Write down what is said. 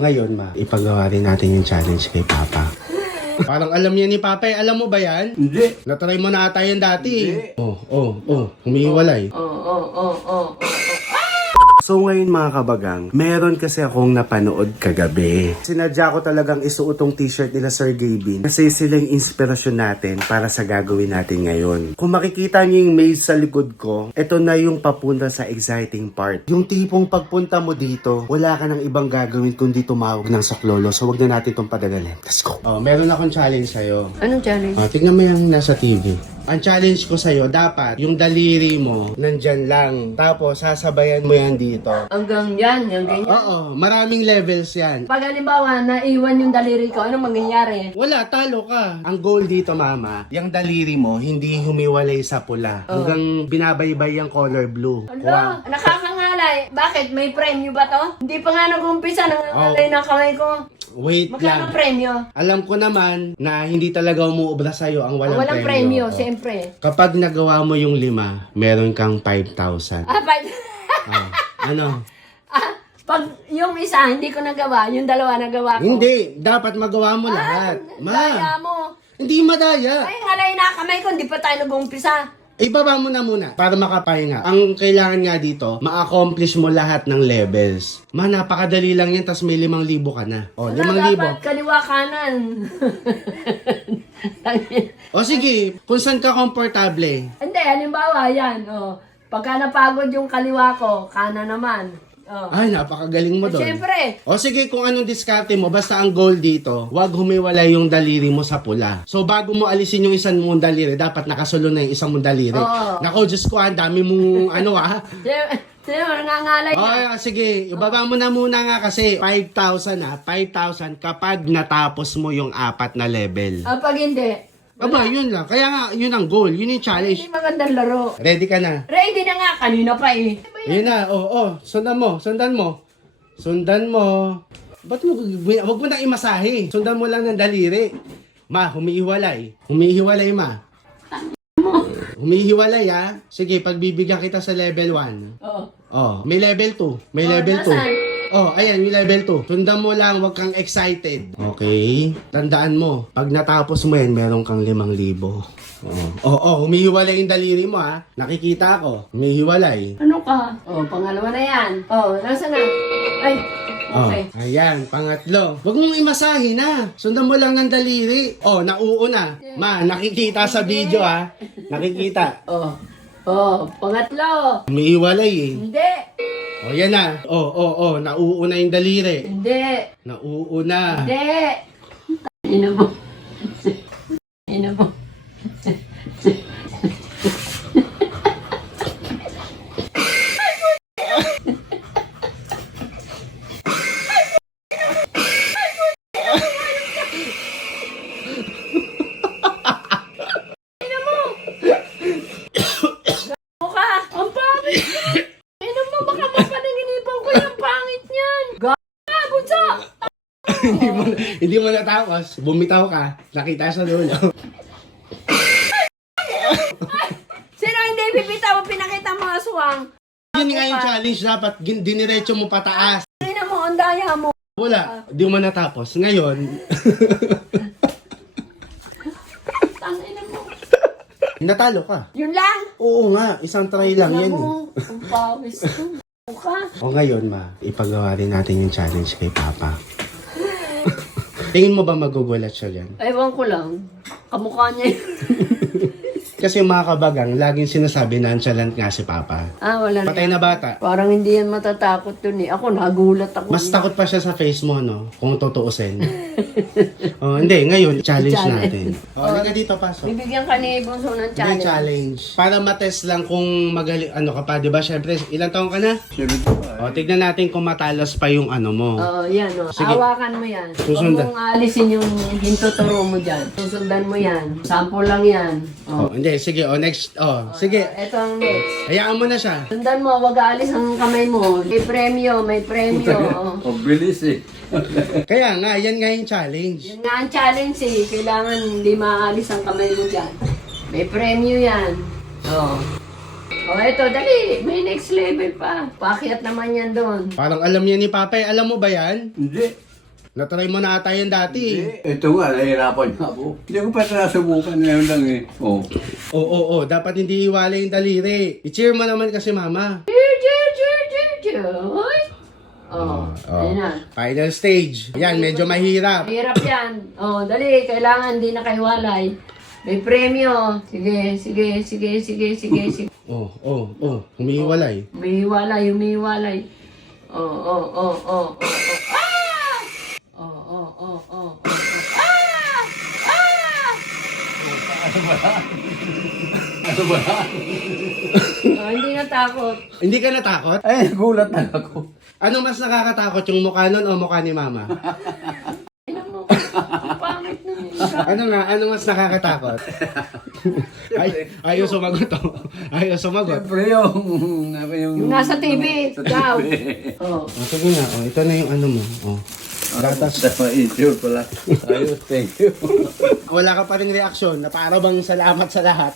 ngayon, ipagawa rin natin yung challenge kay Papa. Parang alam niya ni Papa, alam mo ba yan? Hindi. Natry mo na ata yan dati. Hindi. Humihiwalay. So ngayon mga kabagang, meron kasi akong napanood kagabi. Sinadya ko talagang isuot tong t-shirt nila Sir Gavin kasi sila yung inspirasyon natin para sa gagawin natin ngayon. Kung makikita niyo yung maze sa likod ko, ito na yung papunta sa exciting part. Yung tipong pagpunta mo dito, wala ka ng ibang gagawin kundi tumawag ng saklolo. So wag na natin itong padagalin. Let's go! Oh, meron akong challenge sa'yo. Anong challenge? Tingnan mo yung nasa TV. Ang challenge ko sa'yo, dapat yung daliri mo nandyan lang. Tapos sasabayan mo yan dito. Hanggang yan, yung ganyan. Oo, maraming levels yan. Pag halimbawa, naiwan yung daliri ko, anong mangyayari? Wala, talo ka. Ang goal dito, mama, yung daliri mo, hindi humiwalay sa pula. Hanggang binabaybay yung color blue. Ala, nakakangalay. Bakit? May premyo ba to? Hindi pa nga nag-umpisa, nangangalay ng kamay ko. Wait lang. Magkano premyo? Alam ko naman na hindi talaga umuubra sa'yo ang walang, Walang premyo, Oo. siyempre. Kapag nagawa mo yung 5, meron kang 5,000. Ano? Pag yung isa, hindi ko nagawa, yung dalawa nagawa ko. Hindi, dapat magawa mo lahat. Daya mo. Hindi madaya. Ay, ngalay na kamay ko, hindi pa tayo nag-umpisa. Ibaba mo na muna para makapahinga. Ang kailangan nga dito, ma-accomplish mo lahat ng levels. Napakadali lang yan, tas may 5,000 ka na. O, 5,000. Dapat kaliwa kanan. O sige, kung saan ka komportable. Hindi, halimbawa, yan. Pagka napagod yung kaliwa ko, kanan naman. Ay, napakagaling mo doon. Siyempre. O sige, kung anong diskarte mo, basta ang goal dito, wag humiwalay yung daliri mo sa pula. So, bago mo alisin yung isang mong daliri, dapat nakasulo na yung isang mong daliri. Oo. Nako, Diyos ko, ang dami mong Siyempre, nangangalay na. Sige, ibaba mo na muna nga kasi 5,000 5,000 kapag natapos mo yung 4 na level. Pag hindi, Aba, yun lang. Kaya nga, yun ang goal. Yun yung challenge. hindi magandang laro. Ready ka na? Ready na nga, kanina pa eh. Yun na. Sundan mo. Sundan mo. Ba't mo, wag mo nang imasahe. Sundan mo lang ng daliri. Humihiwalay. Humihiwalay, Humihiwalay, ha? Sige, pagbibigyan kita sa level 1. May level 2. May level 2. Nasaan? Ayan, yung level 2. Sundan mo lang, wag kang excited. Okay? Tandaan mo, pag natapos mo yan, meron kang 5,000. Humihiwalay yung daliri mo, ha? Nakikita ko. Humihiwalay. Ano ka? Pangalawa na yan. Nasaan na? Ay, okay. Ayan, pangatlo. Wag mong imasahin na. Sundan mo lang ng daliri. Nauuna. Nakikita sa video, ha? Nakikita. Pangatlo. Humihiwalay, eh. Hindi. Yan na. Nauuna yung daliri. Hindi. Nauuna. Hindi. Ina mo. Ina mo. Hindi mo natapos. Bumitaw ka. Nakita sa dulo. Sino hindi bibitaw? Pinakita mo aswang. Yun nga yung challenge. Dapat diniretso mo pataas. Ina mo, ang daya mo. Wala. Di mo natapos. Ngayon. Tangina mo. Natalo ka. Yun lang. Oo nga. Isang try lang yan. Mo, ang pawis ko. Ngayon, ipagawa rin natin yung challenge kay Papa. Tingin mo ba magugulat siya dyan? Ewan ko lang. Kamukha niya yun. Kasi yung mga kabagang, laging sinasabi nonchalant nga si Papa. Wala Patay na bata. Parang hindi yan matatakot dun eh. Ako, nagulat ako. Mas takot pa siya sa face mo, no? Kung tutuusin. Hindi. Ngayon, challenge natin. Halika dito, pasok. Bibigyan ka ni Bunso ng Challenge. challenge. Para matest lang kung magaling, ka pa, di ba? Siyempre, ilang taong ka na? 7 Tignan natin kung matalas pa yung mo. Yan Sige. Hawakan mo yan. Susundan. Huwag mong alisin yung hintuturo mo dyan. Susundan mo yan. Sample lang yan. Hindi. Sige. Next. Sige. Ito ang next. Hayaan mo na siya. Sundan mo, wag aalis ang kamay mo. May premyo, may premyo. bilis eh. Kaya nga, yan nga yung challenge. Yun nga ang challenge eh. Kailangan hindi maalis ang kamay mo dyan. May premyo yan. Eto, dali. May next level pa. Paakyat naman yan doon. Parang alam niya ni Papa. Alam mo ba yan? Hindi. Natry mo na ata yan dati. Ito nga, nahihirapan nga po. Hindi ko pa nasubukan ngayon lang eh. Oh. Oo, dapat hindi iwalay yung daliri. I-cheer mo naman kasi mama. Ayun na. Final stage. Yan, medyo mahirap. Hirap yan. Dali. Kailangan di nakaiwalay. May premyo. Sige. Humihiwalay. Umihiwalay. Ano ba? Hindi natakot. Hindi ka natakot? Ay, nagulat na ako. Ano mas nakakatakot, yung mukha nun o mukha ni mama? Tingnan mo. Pangit na yun. Ano mas nakakatakot? Ayaw sumagot to. Ayaw sumagot. Siyempre yung Yung nasa TV. Ikaw. Sige nga, ito na yung ano mo. Gatas. Issue pala. Ayos, thank you. Wala ka pa rin reaksyon na para bang salamat sa lahat.